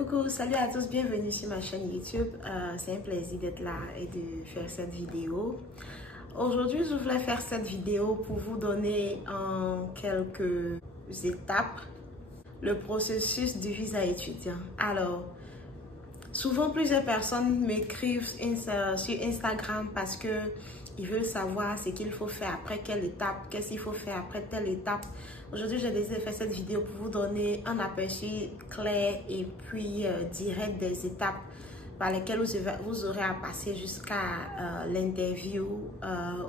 Coucou, salut à tous, bienvenue sur ma chaîne YouTube. C'est un plaisir d'être là et de faire cette vidéo. Aujourd'hui, je voulais faire cette vidéo pour vous donner en quelques étapes le processus du visa étudiant. Alors, souvent plusieurs personnes m'écrivent sur Instagram parce que ils veulent savoir ce qu'il faut faire après quelle étape, qu'est-ce qu'il faut faire après telle étape. Aujourd'hui, j'ai décidé de faire cette vidéo pour vous donner un aperçu clair et puis direct des étapes par lesquelles vous aurez à passer jusqu'à l'interview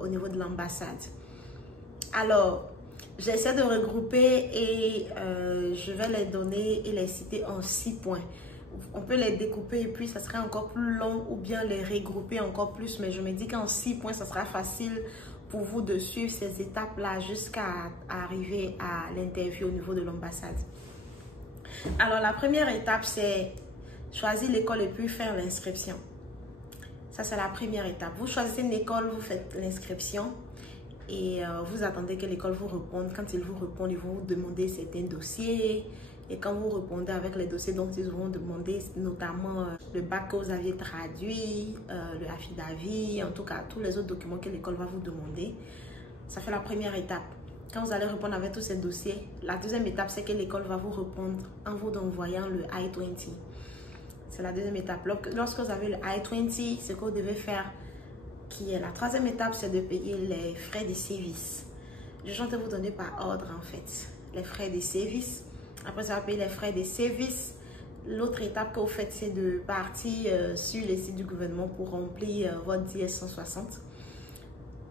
au niveau de l'ambassade. Alors, j'essaie de regrouper et je vais les donner et les citer en 6 points. On peut les découper et puis ça serait encore plus long ou bien les regrouper encore plus, mais je me dis qu'en 6 points, ça sera facile pour vous de suivre ces étapes-là jusqu'à arriver à l'interview au niveau de l'ambassade. Alors, la première étape, c'est choisir l'école et puis faire l'inscription. Ça, c'est la première étape. Vous choisissez une école, vous faites l'inscription et vous attendez que l'école vous réponde. Quand ils vous répondent, ils vont vous demander certains dossiers. Et quand vous répondez avec les dossiers dont ils vont demander, notamment le bac que vous aviez traduit, le affidavit, en tout cas tous les autres documents que l'école va vous demander, ça fait la première étape. Quand vous allez répondre avec tous ces dossiers, la deuxième étape, c'est que l'école va vous répondre en vous envoyant le I-20. C'est la deuxième étape. Lorsque vous avez le I-20, ce que vous devez faire, qui est la troisième étape, c'est de payer les frais de service. Je vais vous donner par ordre en fait. Les frais de service. Après, ça va payer les frais de service. L'autre étape que vous faites, c'est de partir sur le site du gouvernement pour remplir votre DS-160,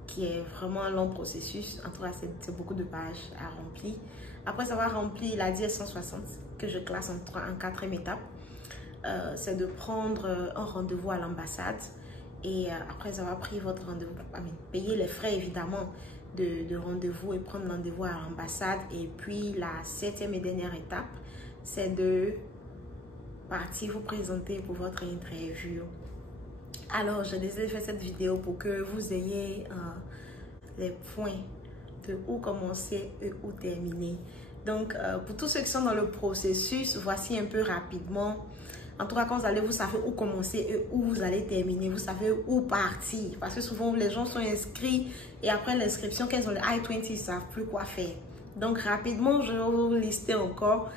qui est vraiment un long processus. En tout cas, c'est beaucoup de pages à remplir. Après avoir rempli la DS-160, que je classe en quatrième étape, c'est de prendre un rendez-vous à l'ambassade. Et après avoir pris votre rendez-vous, payer les frais évidemment de rendez-vous et prendre rendez-vous à l'ambassade. Et puis la septième et dernière étape, c'est de partir vous présenter pour votre interview. Alors, je décide de faire cette vidéo pour que vous ayez les points de où commencer et où terminer. Donc, pour tous ceux qui sont dans le processus, voici un peu rapidement. En tout cas, quand vous allez, vous savez où commencer et où vous allez terminer. Vous savez où partir. Parce que souvent, les gens sont inscrits et après l'inscription, quand ils ont le I-20, ils ne savent plus quoi faire. Donc, rapidement, je vais vous lister encore.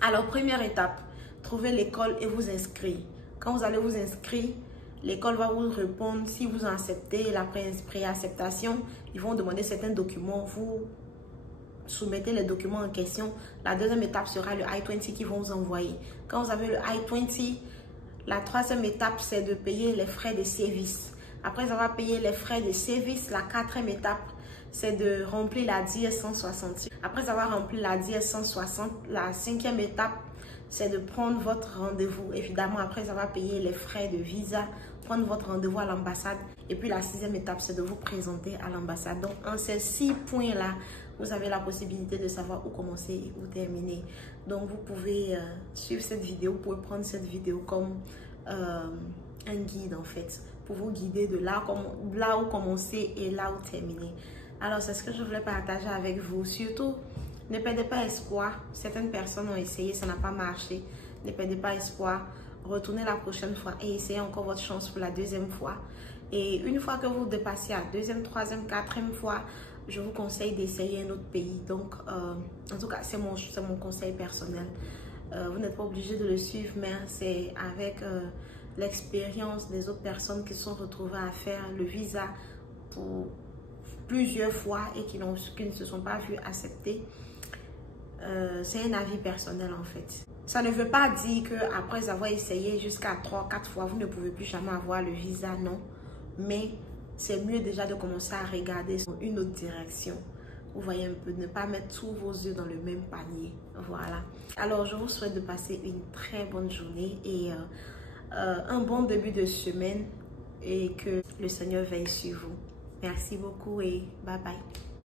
Alors, première étape, trouver l'école et vous inscrire. Quand vous allez vous inscrire, l'école va vous répondre si vous acceptez la préacceptation. Ils vont demander certains documents. Vous soumettez les documents en question. La deuxième étape sera le I-20 qu'ils vont vous envoyer. Quand vous avez le I-20, la troisième étape, c'est de payer les frais de service. Après avoir payé les frais de service, la quatrième étape, c'est de remplir la DS-160. Après avoir rempli la DS-160, la cinquième étape, c'est de prendre votre rendez-vous. Évidemment, après avoir payé les frais de visa, prendre votre rendez-vous à l'ambassade. Et puis la sixième étape, c'est de vous présenter à l'ambassade. Donc, en ces 6 points-là, vous avez la possibilité de savoir où commencer et où terminer. Donc, vous pouvez suivre cette vidéo, vous pouvez prendre cette vidéo comme un guide en fait, pour vous guider de là où commencer et là où terminer. Alors, c'est ce que je voulais partager avec vous. Surtout, ne perdez pas espoir. Certaines personnes ont essayé, ça n'a pas marché. Ne perdez pas espoir. Retournez la prochaine fois et essayez encore votre chance pour la deuxième fois. Et une fois que vous dépassez la deuxième, troisième, quatrième fois, je vous conseille d'essayer un autre pays. Donc, en tout cas, c'est mon conseil personnel. Vous n'êtes pas obligé de le suivre, mais c'est avec l'expérience des autres personnes qui se sont retrouvées à faire le visa pour plusieurs fois et qui ne se sont pas vues accepter. C'est un avis personnel en fait. Ça ne veut pas dire qu'après avoir essayé jusqu'à 3-4 fois, vous ne pouvez plus jamais avoir le visa, non. Mais c'est mieux déjà de commencer à regarder une autre direction. Vous voyez un peu, ne pas mettre tous vos œufs dans le même panier. Voilà. Alors, je vous souhaite de passer une très bonne journée et un bon début de semaine et que le Seigneur veille sur vous. Merci beaucoup et bye bye.